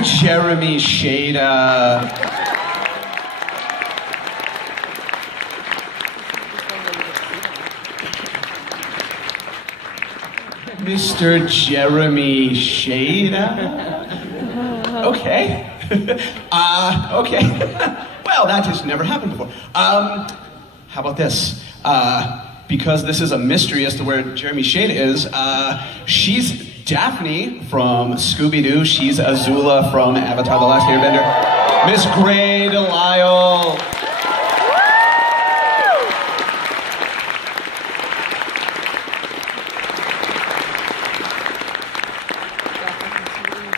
Jeremy Shada. Mr. Jeremy Shada. Okay. Okay. Well, that just never happened before. How about this? Because this is a mystery as to where Jeremy Shada is, she's Daphne from Scooby-Doo. She's Azula from Avatar: The Last Airbender. Miss Gray Delisle.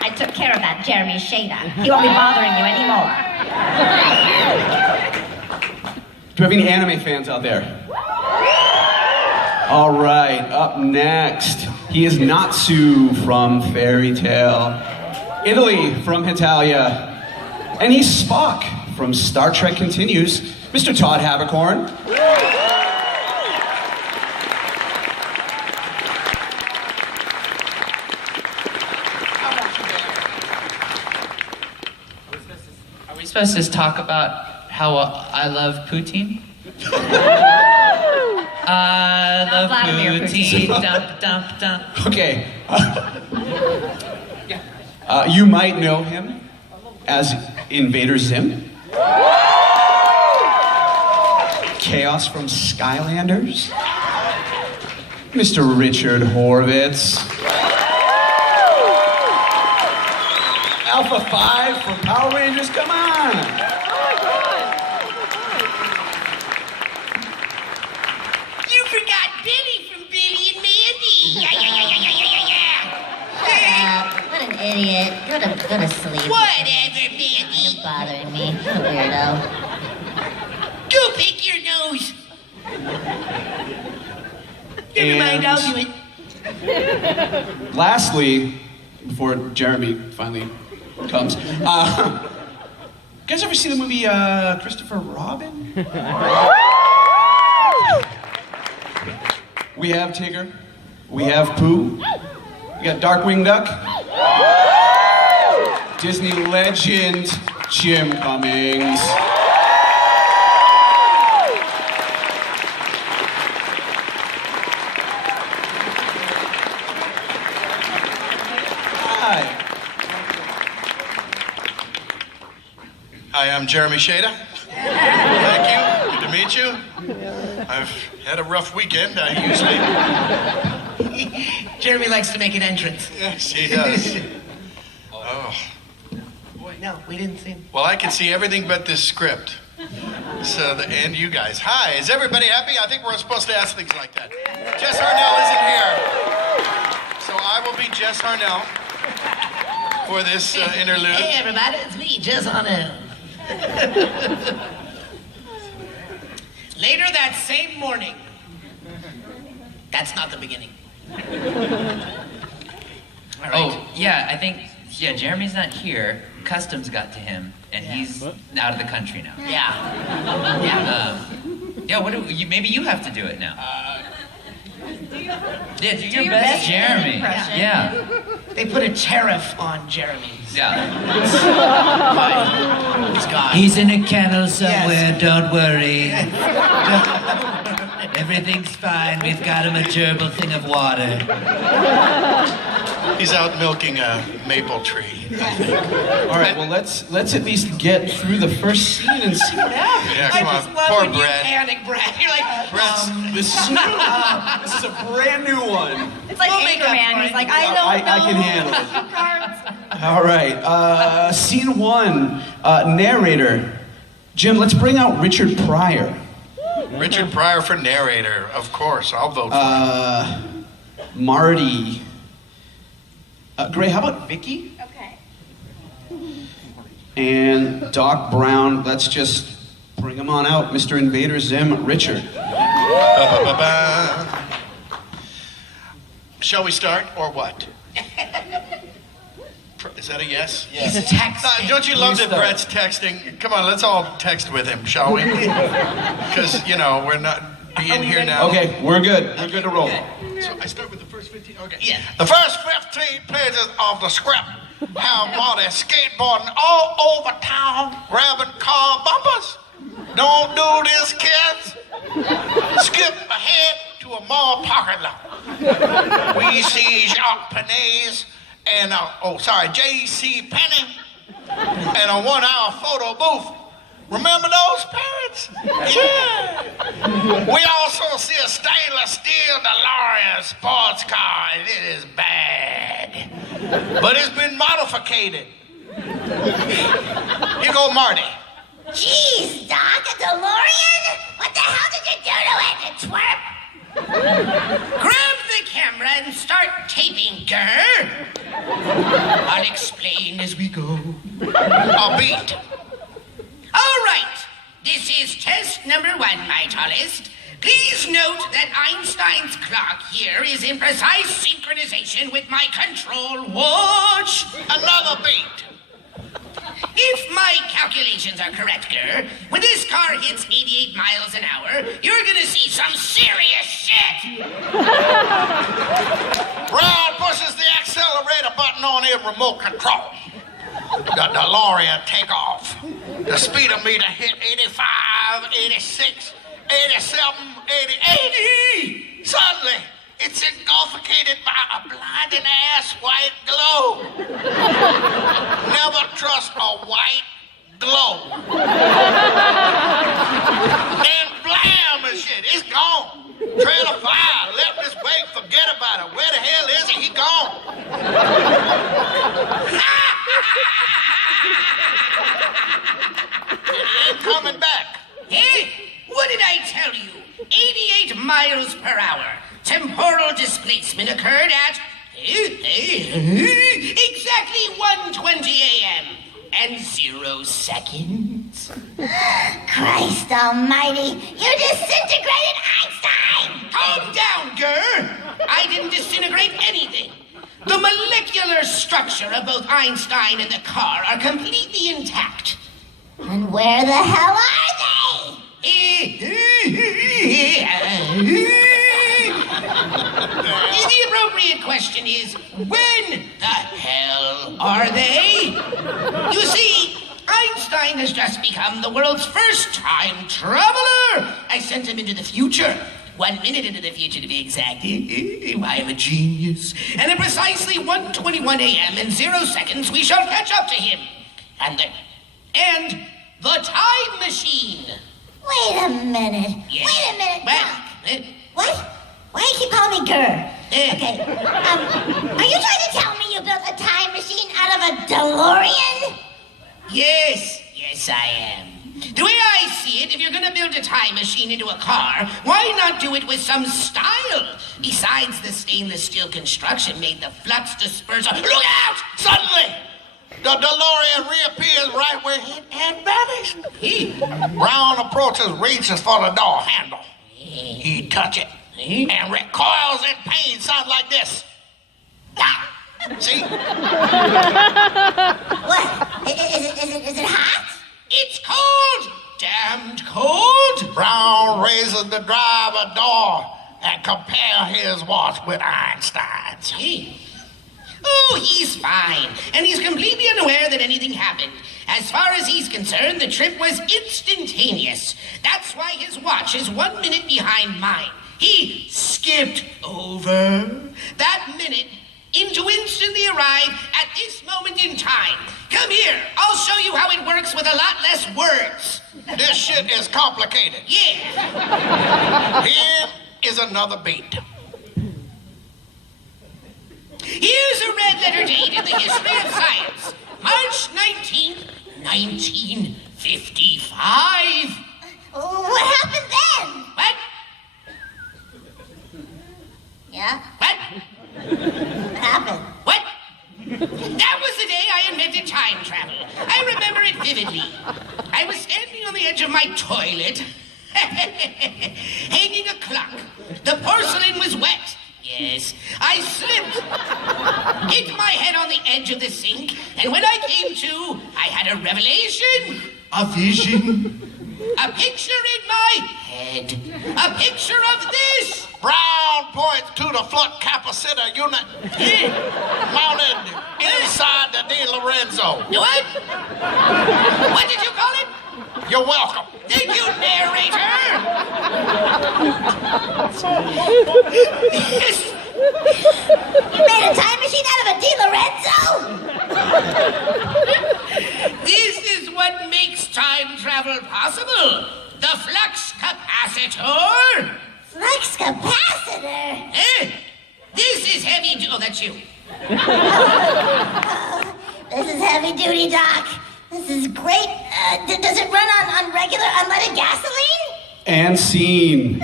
I took care of that Jeremy Shada. He won't be bothering you anymore. Do we have any anime fans out there? All right, up next, he is Natsu from Fairy Tale, Italy from Italia, and he's Spock from Star Trek Continues, Mr. Todd Haberkorn. Are we supposed to talk about how I love poutine? I love poutine. Dump, dump, dump. Okay. You might know him as Invader Zim. Chaos from Skylanders. Mr. Richard Horvitz. Alpha 5 from Power Rangers, come on! What an idiot. Go to sleep. Whatever, Mandy. You're bothering me. What a weirdo. Go pick your nose. Never mind, I'll do it. Lastly, before Jeremy finally comes, you guys ever see the movie Christopher Robin? We have Tigger. We have Pooh. We got Darkwing Duck. Disney legend Jim Cummings. Hi, I'm Jeremy Shada. Thank you. Good to meet you. I've had a rough weekend. I usually... Jeremy likes to make an entrance. Yes, he does. Oh. Boy, no, we didn't see him. Well, I can see everything but this script. So, and you guys. Hi, is everybody happy? I think we're supposed to ask things like that. Jess Harnell isn't here. So I will be Jess Harnell for this interlude. Hey, everybody, it's me, Jess Harnell. Later that same morning. That's not the beginning. All right. Oh, yeah, I think, Jeremy's not here. Customs got to him, and he's out of the country now. Yeah. Maybe you have to do it now. Do your best Jeremy. impression. Yeah. They put a tariff on Jeremy's. Yeah. He's gone. He's in a kennel somewhere, Yes. don't worry. Everything's fine. We've got him a gerbil thing of water. He's out milking a maple tree. All right, well, let's at least get through the first scene and see what happens. Yeah, I come just on. love Poor when you Brett. panic, Brett. You're like, Brett's... This is new. This is a brand new one. It's like We'll make up Anchorman. for He's it. like, I don't I know. can handle it. Cards. All right, scene 1, narrator. Jim, let's bring out Richard Pryor. Richard Pryor for narrator. Of course, I'll vote for him. Marty. Gray, how about Vicky? Okay. And Doc Brown. Let's just bring him on out. Mr. Invader Zim, Richard. Ba-ba-ba-ba. Shall we start, or what? Is that a yes? he's texting. Don't you love that Brett's texting? Come on, let's all text with him, shall we? Because, we're not... be in here now. Okay, we're good. We're good to roll. So I start with the first 15? Okay. Yeah. The first 15 pages of the script have Marty skateboarding all over town, grabbing car bumpers. Don't do this, kids. Skip ahead to a mall parking lot. We see Jacques Panay's and, J.C. Penney and a 1-hour photo booth. Remember those parents? Yeah. We also see a stainless steel DeLorean sports car, and it is bad. But it's been modified. Here go Marty. Jeez, Doc, a DeLorean? What the hell did you do to it, you twerp? Grab the camera and start taping, Gurr. I'll explain as we go. A beat. All right. This is test number 1, my tallest. Please note that Einstein's clock here is in precise synchronization with my control watch. Another beat. If my calculations are correct, Gurr, when this car hits 88 miles an hour, you're gonna see some serious shit. Brown pushes the accelerator button on his remote control. The DeLorean take off. The speedometer hit 85, 86, 87, 80. Suddenly, it's engulfed by a blinding ass white glow. Never trust a white glow. And blam and shit, it's gone. Trail of fire, left this way, forget about it. Where the hell is he? He gone. And he ain't coming back. Hey, what did I tell you? 88 miles per hour. Temporal displacement occurred at exactly 1:20 a.m. and 0 seconds. Christ almighty, you disintegrated Einstein! Calm down, Gurr. I didn't disintegrate anything. The molecular structure of both Einstein and the car are completely intact. And where the hell are they? The appropriate question is, when the hell are they? You see, Einstein has just become the world's first time traveler. I sent him into the future. 1 minute into the future, to be exact. I am a genius. And at precisely 1:21 a.m. and 0 seconds, we shall catch up to him. And the time machine. Wait a minute. Yes. Wait a minute, What? Doc. What? Why do you keep calling me Gurr? Okay. Are you trying to tell me you built a time machine out of a DeLorean? Yes, I am. The way I see it, if you're gonna build a time machine into a car, why not do it with some style? Besides, the stainless steel construction made the flux disperser. Look out! Suddenly, the DeLorean reappears right where it had vanished. Brown approaches, reaches for the door handle. He touches it and recoils in pain. Sounds like this. Ah, see? What? Is it hot? It's cold! Damned cold! Brown raises the driver door and compare his watch with Einstein's. Oh, he's fine. And he's completely unaware that anything happened. As far as he's concerned, the trip was instantaneous. That's why his watch is 1 minute behind mine. He skipped over that minute to instantly arrive at this moment in time. Come here. I'll show you how it works with a lot less words. This shit is complicated. Yeah. Here is another beat. Here's a red letter date in the history of science. March 19th, 1955. What happened then? What? Yeah? What? What happened? What? That was the day I invented time travel. I remember it vividly. I was standing on the edge of my toilet, hanging a clock. The porcelain was wet. Yes, I slipped, hit my head on the edge of the sink, and when I came to, I had a revelation, a vision. A picture in my head. A picture of this. Brown points to the Flux Capacitor unit mounted inside the De Lorenzo. What? What did you call it? You're welcome. Thank you, narrator. You made a time machine out of a De Lorenzo? This is what makes time travel possible. The flux capacitor. Flux capacitor? This is heavy duty. Oh, that's you. This is heavy duty, Doc. This is great. Does it run on regular unleaded gasoline? And scene.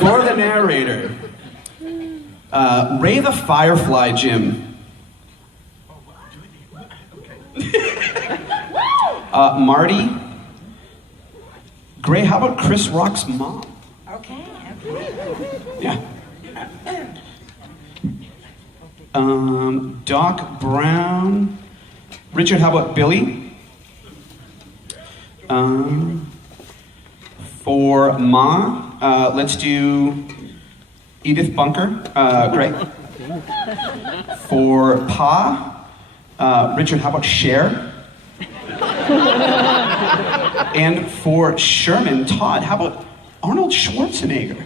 For the narrator, Ray the Firefly Jim. Marty. Gray, how about Chris Rock's mom? Okay. Yeah. Doc Brown. Richard, how about Billy? For Ma, let's do Edith Bunker. Great. For Pa, Richard, how about Cher? And for Sherman, Todd, how about Arnold Schwarzenegger?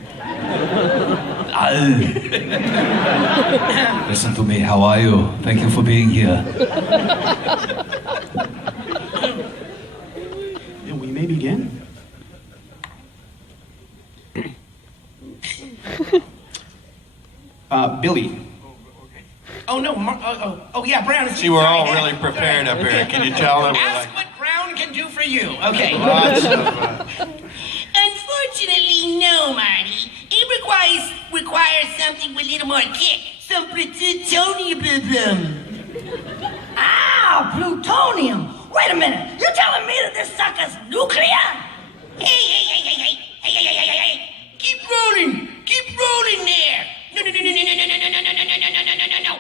Listen to me, how are you? Thank you for being here. And we may begin. Billy. Oh, no. Yeah, Brown. See, we're all really prepared up here. Can you tell that we're Ask like... what Brown can do for you. Okay. Lots of, Unfortunately, no, Marty. It requires something with a little more kick. Some plutonium. Ah, plutonium. Wait a minute. You're telling me that this sucker's nuclear? Hey. Keep rolling there. No.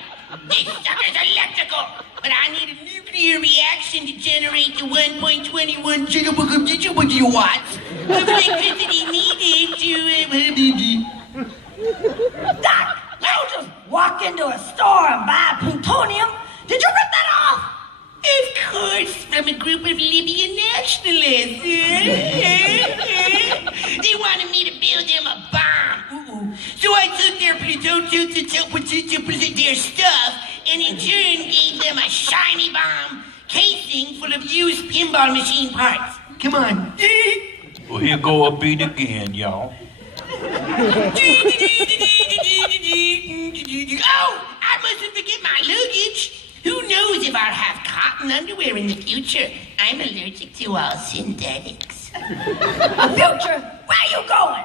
This sucker's electrical. But I need a nuclear reaction to generate the 1.21 gigawatts of electricity needed to... Doc, you just walk into a store and buy plutonium? Did you rip that off? Of course, from a group of Libyan nationalists. They wanted me to build them a bomb. So I took their their stuff and in turn gave them a shiny bomb casing full of used pinball machine parts. Come on. Well, here go a beat again, y'all. Oh, I mustn't forget my luggage. Who knows if I'll have cotton underwear in the future? I'm allergic to all synthetics. The future? Where are you going?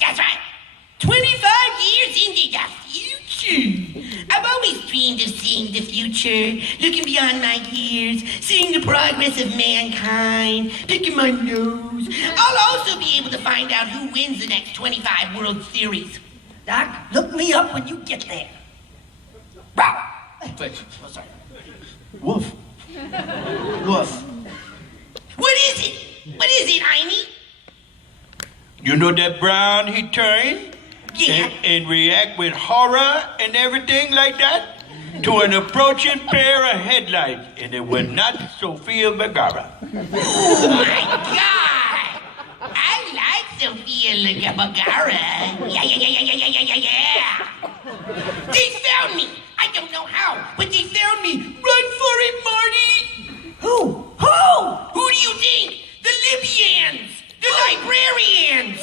That's right. 25 years into the future. I've always dreamed of seeing the future, looking beyond my years, seeing the progress of mankind, picking my nose. I'll also be able to find out who wins the next 25 World Series. Doc, look me up when you get there. Wait, oh, sorry. Woof. Woof. What is it, Amy? You know that Brown, he turned Yeah. and react with horror and everything like that to an approaching pair of headlights, and it was not Sofia Vergara. Oh my God! I like Sofia Vergara. Yeah. They found me. I don't know how, but they found me. Run for it, Marty. Who? Who do you think? The Libyans. The librarians.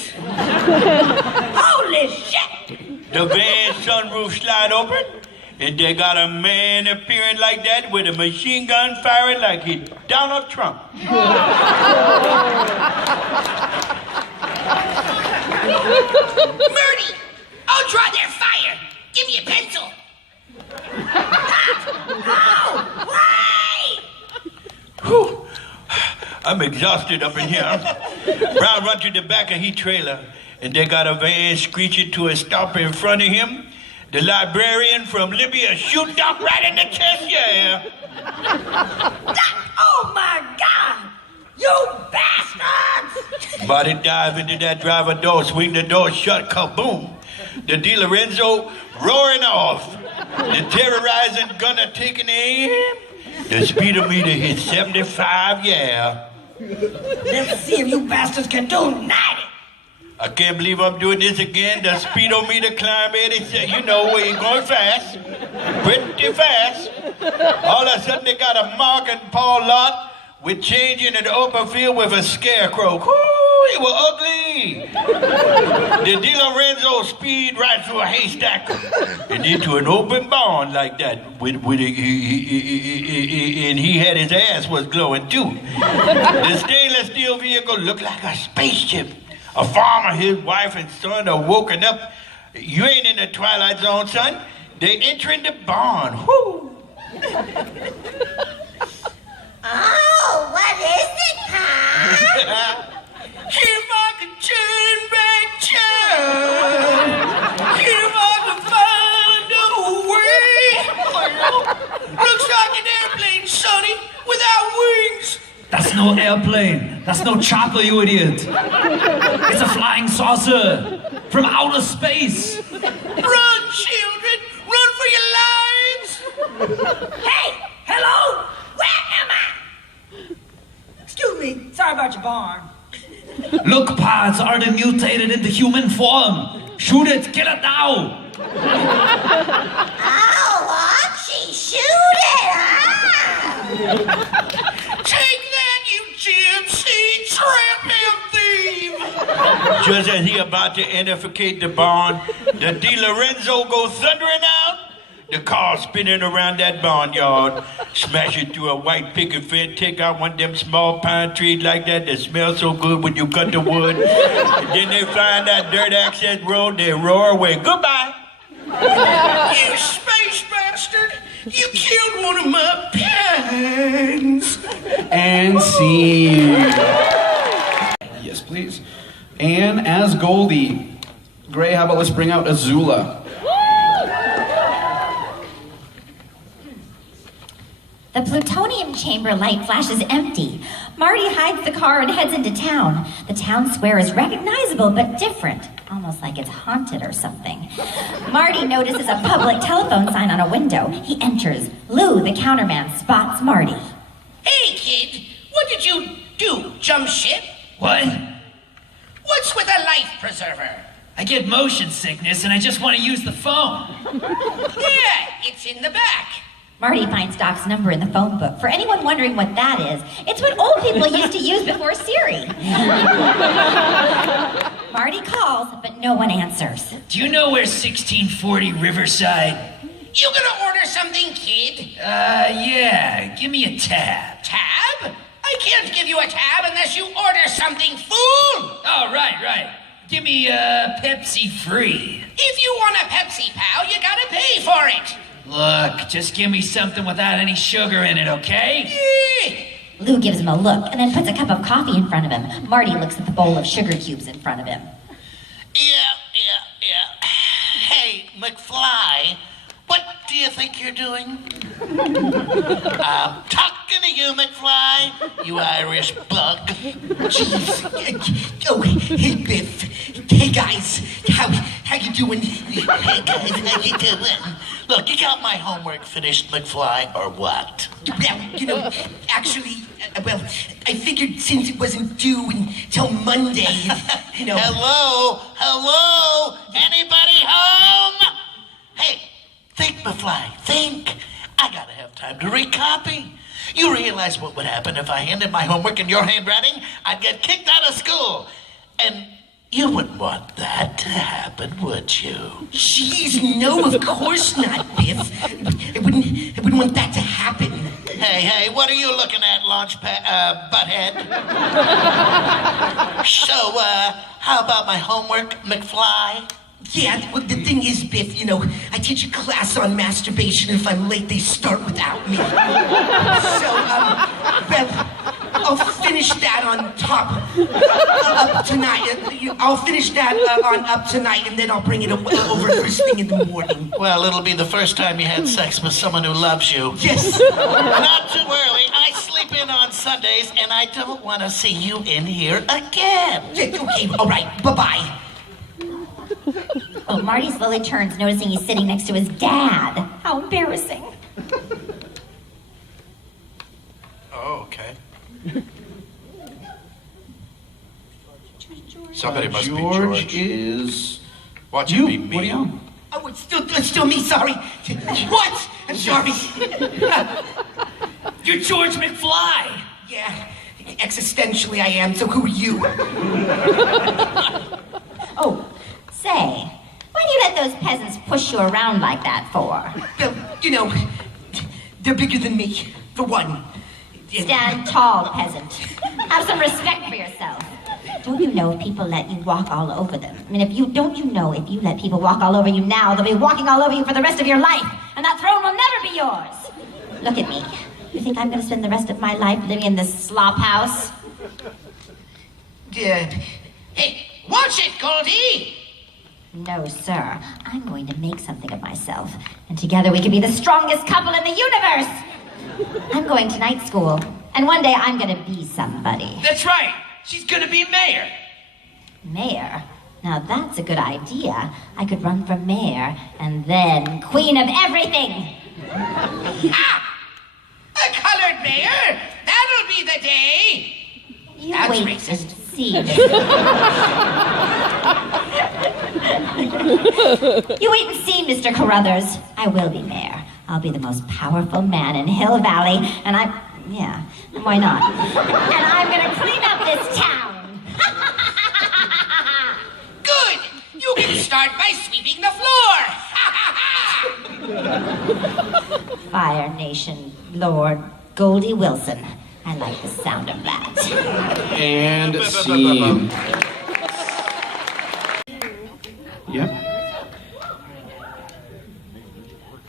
Holy shit! The van sunroof slide open, and they got a man appearing like that with a machine gun firing like he's Donald Trump. Marty, I'll draw their fire. Give me a pencil. Whew. I'm exhausted up in here. Brown run to the back of his trailer, and they got a van screeching to a stop in front of him. The librarian from Libya shoot Doc right in the chest, yeah. Doc, oh my God! You bastards! Marty dive into that driver door, swing the door shut, kaboom. The DeLorenzo roaring off. The terrorizing gunner taking aim. The speedometer hit 75, yeah. Let's see if you bastards can do 90. I can't believe I'm doing this again. The speedometer climb 87. You know where you're going fast. Pretty fast. All of a sudden they got a Mark and Paul lot with changing in the open field with a scarecrow. Whoo, it was ugly. The DeLorenzo speed right through a haystack and into an open barn like that. And he had his ass was glowing too. The stainless steel vehicle looked like a spaceship. A farmer, his wife and son are woken up. You ain't in the twilight zone, son. They entering the barn. Whoo. Oh, what is it, Pop? If I could turn back time, if I could find a way. Looks like an airplane, Sonny, without wings. That's no airplane. That's no chopper, you idiot. It's a flying saucer from outer space. Run, children, run for your lives. Hey, hello? Where am I? Excuse me, sorry about your barn. Look, Pa, it's already mutated into human form. Shoot it, kill it now. Oh, Archie, shoot it, huh? Take that, you gypsy, tramp thief! Just as he about to identificate the barn, the DeLorenzo goes thundering out. The car spinning around that barnyard, smash it through a white picket fence, take out one of them small pine trees like that smell so good when you cut the wood. And then they find that dirt access road, they roar away. Goodbye. You space bastard! You killed one of my pens! And scene. Yes, please. And as Goldie. Gray, how about let's bring out Azula? The plutonium chamber light flashes empty. Marty hides the car and heads into town. The town square is recognizable but different, almost like it's haunted or something. Marty notices a public telephone sign on a window. He enters. Lou, the counterman, spots Marty. Hey, kid, what did you do? Jump ship? What? What's with a life preserver? I get motion sickness and I just want to use the phone. Yeah, it's in the back. Marty finds Doc's number in the phone book. For anyone wondering what that is, it's what old people used to use before Siri. Marty calls, but no one answers. Do you know where 1640 Riverside? You gonna order something, kid? Yeah. Give me a tab. Tab? I can't give you a tab unless you order something, fool! Oh, right. Give me Pepsi free. If you want a Pepsi, pal, you gotta pay for it. Look, just give me something without any sugar in it, okay? Lou gives him a look and then puts a cup of coffee in front of him. Marty looks at the bowl of sugar cubes in front of him. Yeah. Hey, McFly, what do you think you're doing? I'm talking to you, McFly, you Irish bug. Jeez. Oh, hey, Biff. Hey, guys. How you doing? Hey, guys, how you doing? Look, you got my homework finished, McFly, or what? Well, actually, I figured since it wasn't due until Monday, Hello? Anybody home? Hey, think, McFly, think. I gotta have time to recopy. You realize what would happen if I handed my homework in your handwriting? I'd get kicked out of school. And you wouldn't want that to happen, would you? Jeez, no, of course not, Biff. I wouldn't want that to happen. Hey, what are you looking at, butthead? So, how about my homework, McFly? Yeah, well, the thing is, Biff, I teach a class on masturbation, and if I'm late, they start without me. So, I'll finish that on top up tonight. I'll finish that on up tonight, and then I'll bring it over first thing in the morning. Well, it'll be the first time you had sex with someone who loves you. Yes. Not too early. I sleep in on Sundays, and I don't want to see you in here again. Yeah, okay, all right. Bye-bye. Oh, Marty slowly turns, noticing he's sitting next to his dad. How embarrassing. Oh, okay. Somebody must be George. Is Watch you. it be me. What are you on? Oh, it's still me, sorry. What? I'm sorry. You're George McFly. Yeah, existentially I am, so who are you? Oh, say, why do you let those peasants push you around like that for? They're bigger than me, for one. Stand tall, peasant. Have some respect for yourself. Don't you know if people let you walk all over them? I mean, don't you know if you let people walk all over you now, they'll be walking all over you for the rest of your life, and that throne will never be yours. Look at me. You think I'm gonna spend the rest of my life living in this slop house? Hey, watch it, Goldie! No, sir. I'm going to make something of myself, and together we can be the strongest couple in the universe. I'm going to night school, and one day I'm gonna be somebody. That's right. She's gonna be mayor. Mayor? Now that's a good idea. I could run for mayor, and then queen of everything. A colored mayor? That'll be the day! You That's wait racist. and see. You wait and see, Mr. Carruthers. I will be mayor. I'll be the most powerful man in Hill Valley, and why not? And I'm gonna clean up this town. Good! You can start by sweeping the floor! Fire Nation Lord Goldie Wilson. I like the sound of that. And scene. Yep.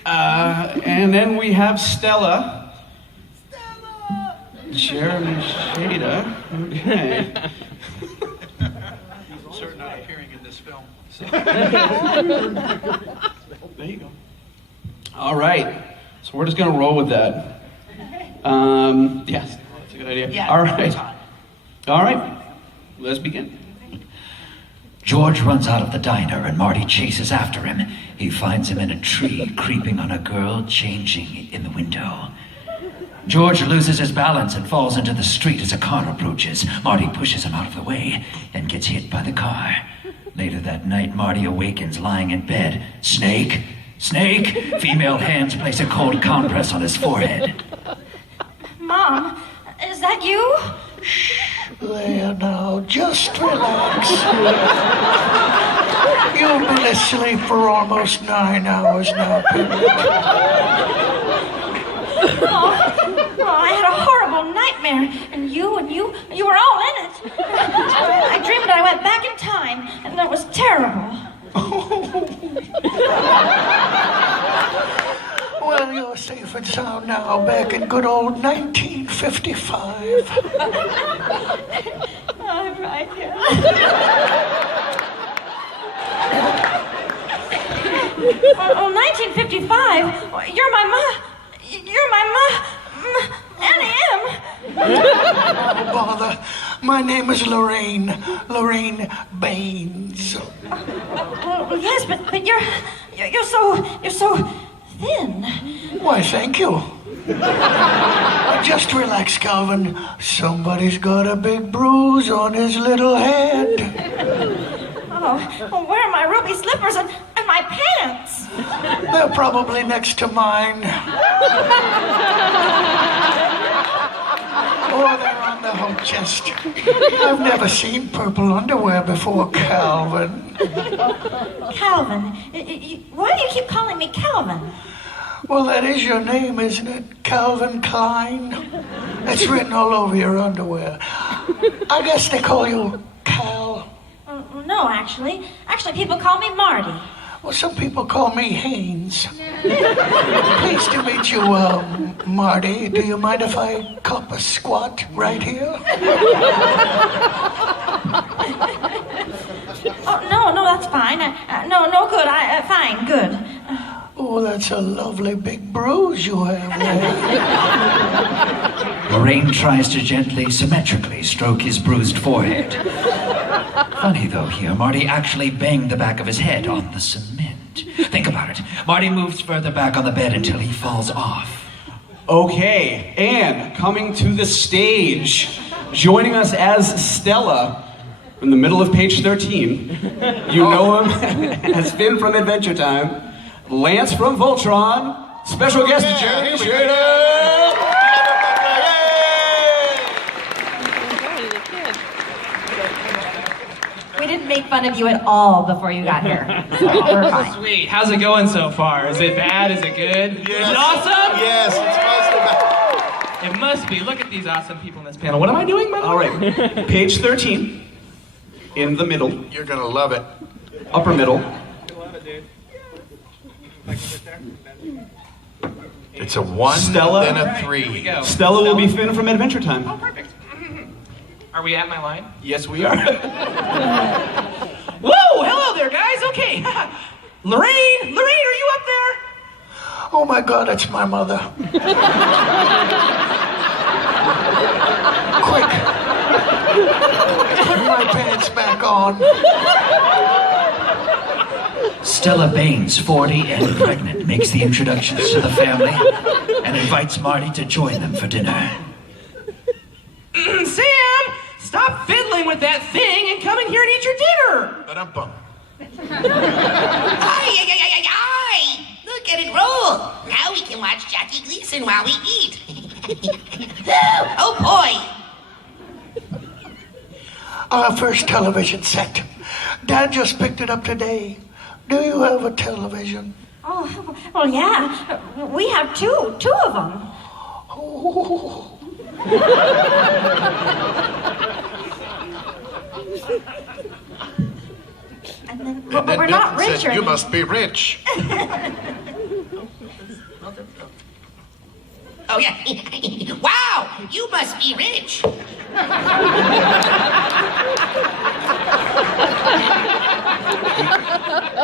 And then we have Stella. Jeremy Shada. Okay. Certain not appearing in this film. There you go. All right. So we're just going to roll with that. Yes, that's a good idea. Yeah. All right. All right. Let's begin. George runs out of the diner and Marty chases after him. He finds him in a tree, creeping on a girl changing in the window. George loses his balance and falls into the street as a car approaches. Marty pushes him out of the way and gets hit by the car. Later that night, Marty awakens lying in bed. Snake? Snake? Female hands place a cold compress on his forehead. Mom, is that you? There now, just relax. You've been asleep for almost 9 hours now, Piglet. I had a horrible nightmare, and you were all in it. I dreamed that I went back in time, and it was terrible. Well, you're safe and sound now, back in good old 1955. I'm right here. Oh, 1955? You're my Annie M. Oh, bother. My name is Lorraine Baines. Oh, yes, but you're so thin. Why, thank you. Just relax, Calvin. Somebody's got a big bruise on his little head. Oh, where are my ruby slippers and my pants? They're probably next to mine. Oh, they're on the home chest. I've never seen purple underwear before, Calvin. Calvin? Why do you keep calling me Calvin? Well, that is your name, isn't it? Calvin Klein? It's written all over your underwear. I guess they call you Cal. No, actually. Actually, people call me Marty. Well, some people call me Haynes. Pleased to meet you, Marty. Do you mind if I cop a squat right here? Oh, no, that's fine. No, good. Fine, good. Oh, that's a lovely big bruise you have there. Lorraine tries to gently, symmetrically stroke his bruised forehead. Funny though here, Marty actually banged the back of his head on the cement. Think about it. Marty moves further back on the bed until he falls off. Okay, and coming to the stage, joining us as Stella, in the middle of page 13, you know him as Finn from Adventure Time, Lance from Voltron, special guest Jeremy Shada. We didn't make fun of you at all before you got here. So we're fine. Sweet. How's it going so far? Is it bad? Is it good? Yes. Is it awesome? Yes, it's mostly It must be. Look at these awesome people in this panel. What am I doing, by the way? All right, page 13, in the middle, You're gonna love it. upper middle. It's a 1, Stella. then a Here 3. we go. Stella will be Finn from Adventure Oh, Time. perfect. Are we at my line? Yes, we are. Whoa! Hello there, guys. Okay. Lorraine, are you up there? Oh my God, it's my mother. Quick! Put my pants back on. Stella Baines, 40 and pregnant, makes the introductions to the family and invites Marty to join them for dinner. Sam, stop fiddling with that thing and come in here and eat your dinner. Ba-dum-bum. Aye! Look at it roll. Now we can watch Jackie Gleason while we eat. Oh boy! Our first television set. Dad just picked it up today. Do you have a television? Oh, well, yeah. We have two of them. Oh. And then, And but then we're not Milton rich said, or you must be rich. Oh yeah. Wow! You must be rich.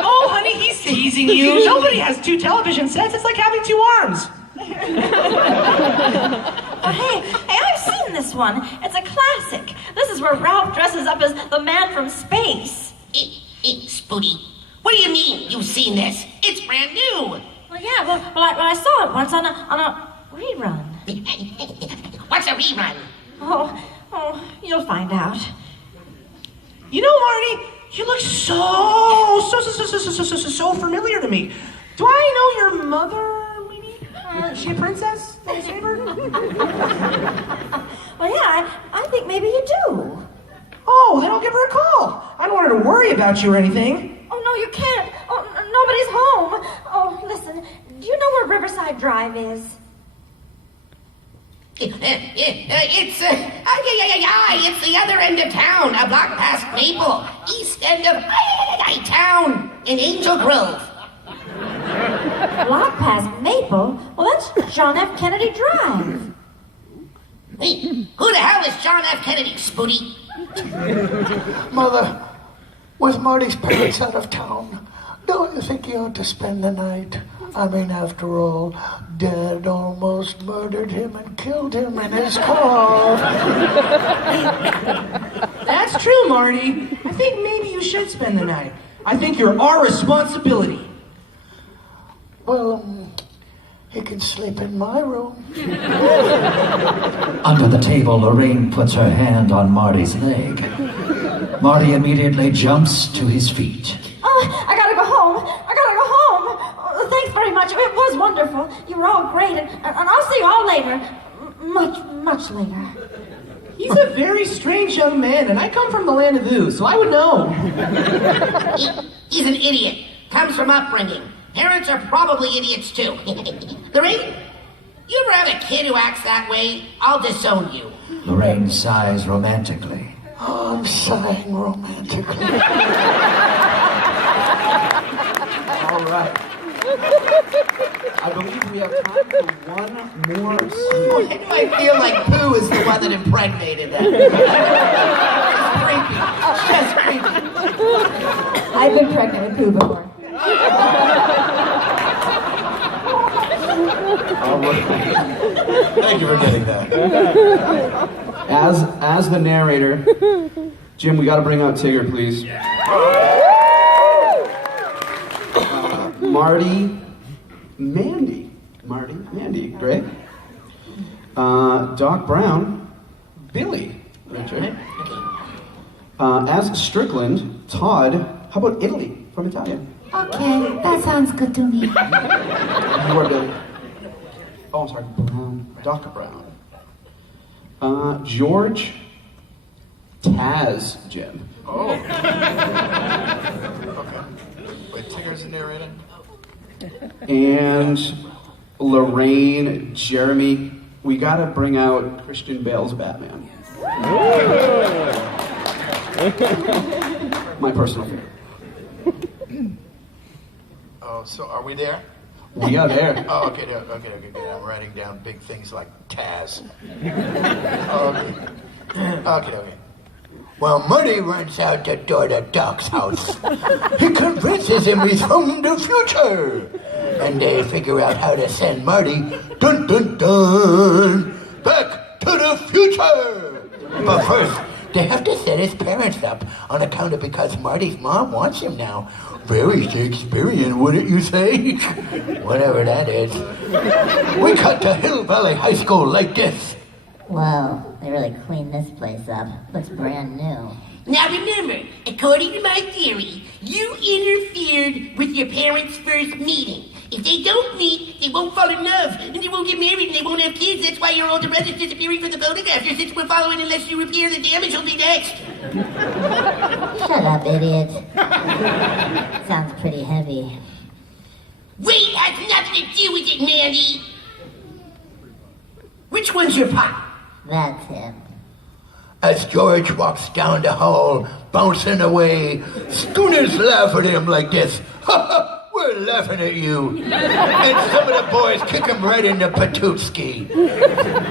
Oh, honey, he's teasing you. Nobody has 2 television sets. It's like having 2 arms. Oh, hey, I've seen this one. It's a classic. This is where Ralph dresses up as the man from space. Spooty. What do you mean you've seen this? It's brand new. Well, yeah, well, I saw it once on a rerun. What's a rerun? Oh, you'll find out. You know, Marty, you look so familiar to me. Do I know your mother, maybe? Is she a princess? My favorite? Well, yeah, I think maybe you do. Oh, then I'll give her a call. I don't want her to worry about you or anything. Oh, no, you can't. Oh, nobody's home. Oh, listen, do you know where Riverside Drive is? It's the other end of town, a block past Maple, east end of town, in Angel Grove. Block past Maple? Well, that's John F. Kennedy Drive. Hey, who the hell is John F. Kennedy, Spooty? Mother, with Marty's parents out of town, don't you think he ought to spend the night? I mean, after all, Dad almost murdered him and killed him in his car. That's true, Marty. I think maybe you should spend the night. I think you're our responsibility. Well, he can sleep in my room. Under the table, Lorraine puts her hand on Marty's leg. Marty immediately jumps to his feet. Oh, I gotta go home. Oh, thanks very much. It was wonderful. You were all great, and I'll see you all later. Much later. He's a very strange young man, and I come from the land of Ooze, so I would know. He's an idiot. Comes from upbringing. Parents are probably idiots too. Lorraine, you ever have a kid who acts that way? I'll disown you. Lorraine sighs romantically. Oh, I'm sighing romantically. right. I believe we have time for one more scene. Why do I feel like Pooh is the one that impregnated them? It's creepy. It's just creepy. I've been pregnant with Pooh before. Thank you for getting that. As the narrator, Jim, we gotta bring out Tigger, please. Marty, Mandy, great. Doc Brown, Billy, Richard. As Strickland, Todd, how about Italy from Italian? Okay, that sounds good to me. You are Billy. Oh, I'm sorry, Brown, Doc Brown. George, Taz, Jim. Oh. Okay. Wait, Tigger's the narrator? And Lorraine, Jeremy, we gotta bring out Christian Bale's Batman. My personal favorite. Oh, so are we there? We are there. Oh, okay, good. I'm writing down big things like Taz. Okay. Well, Marty runs out the door to Doc's house. He convinces him he's from the future. And they figure out how to send Marty, dun dun dun, back to the future. But first, they have to set his parents up on account of because Marty's mom wants him now. Very Shakespearean, wouldn't you say? Whatever that is. We cut to Hill Valley High School like this. Whoa, they really cleaned this place up. Looks brand new. Now remember, according to my theory, you interfered with your parents' first meeting. If they don't meet, they won't fall in love, and they won't get married, and they won't have kids. That's why your older brother's disappearing from the photographs. Since we're following, unless you repair the damage, will be next. Shut up, idiot. Sounds pretty heavy. Weight has nothing to do with it, Mandy. Which one's your pop? That's him. As George walks down the hall, bouncing away, Schooners laugh at him like this. Ha ha! We're laughing at you. And some of the boys kick him right in the Patootsky.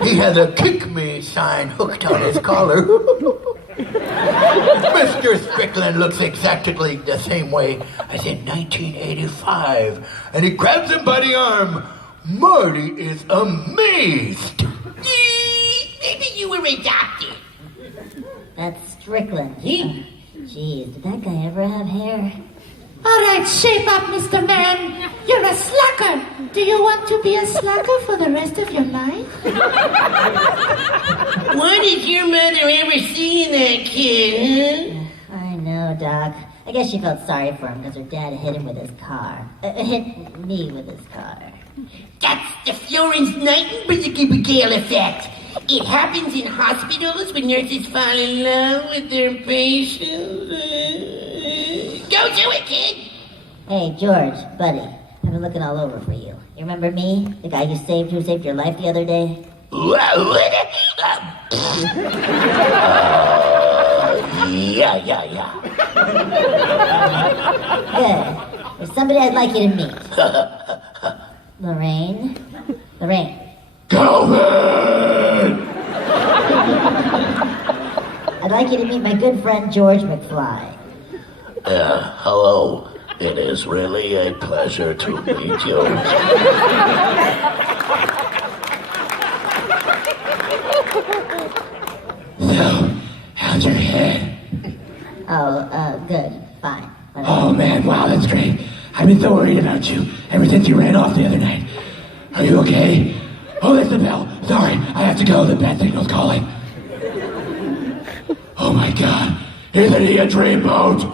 He has a kick me sign hooked on his collar. Mr. Strickland looks exactly the same way as in 1985. And he grabs him by the arm. Marty is amazed. Maybe you were adopted. That's Strickland. Jeez, did that guy ever have hair? All right, shape up, Mr. Man. You're a slacker. Do you want to be a slacker for the rest of your life? When did your mother ever see that kid, huh? I know, Doc. I guess she felt sorry for him because her dad hit him with his car. Hit me with his car. That's the Florence Nightingale effect. It happens in hospitals when nurses fall in love with their patients. Go do it, kid! Hey, George, buddy. I've been looking all over for you. You remember me? The guy who saved your life the other day? Yeah. Good. There's somebody I'd like you to meet. Lorraine? Calvin! I'd like you to meet my good friend George McFly. Hello. It is really a pleasure to meet you. So, how's your head? Oh, good. Fine. Oh man, wow, that's great. I've been so worried about you ever since you ran off the other night. Are you okay? Oh, that's the bell. Sorry, I have to go. The bat signal's calling. Oh my God. Isn't he a dreamboat?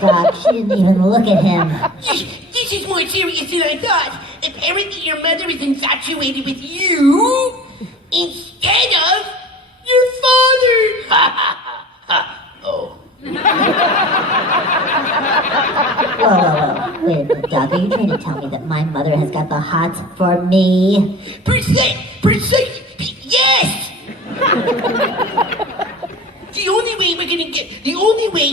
Doc, she didn't even look at him. This is more serious than I thought. Apparently your mother is infatuated with you instead of your father. Oh. Whoa. Wait a minute, Doc. Are you trying to tell me that my mother has got the hots for me? Precise. Yes! The only way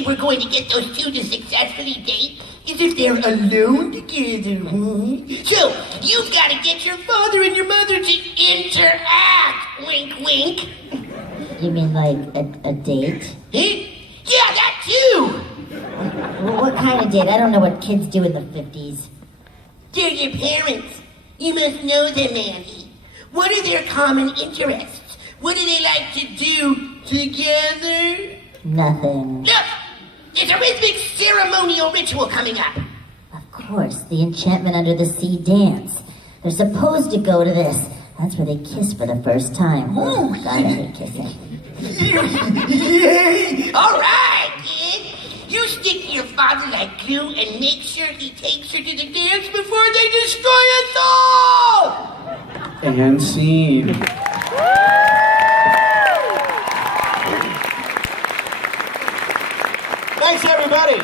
we're going to get those two to successfully date is if they're alone together. So, you've got to get your father and your mother to interact. Wink, wink. You mean like a date? Yeah, that too. Well, what kind of date? I don't know what kids do in the 50s. They're your parents. You must know them, Andy. What are their common interests? What do they like to do together? Nothing. Look! There's a rhythmic ceremonial ritual coming up. Of course, the Enchantment Under the Sea dance. They're supposed to go to this. That's where they kiss for the first time. Oh, God, I hate kissing. Yay! All right, kid. You stick to your father like glue and make sure he takes her to the dance before they destroy us all! And scene. Thanks, everybody.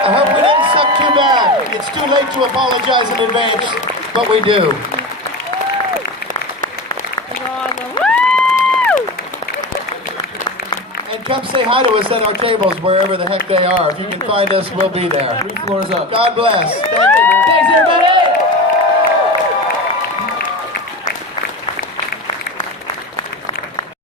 I hope we didn't suck too bad. It's too late to apologize in advance, but we do. And come say hi to us at our tables wherever the heck they are. If you can find us, we'll be there. 3 floors up. God bless. Thank you. Thanks, everybody.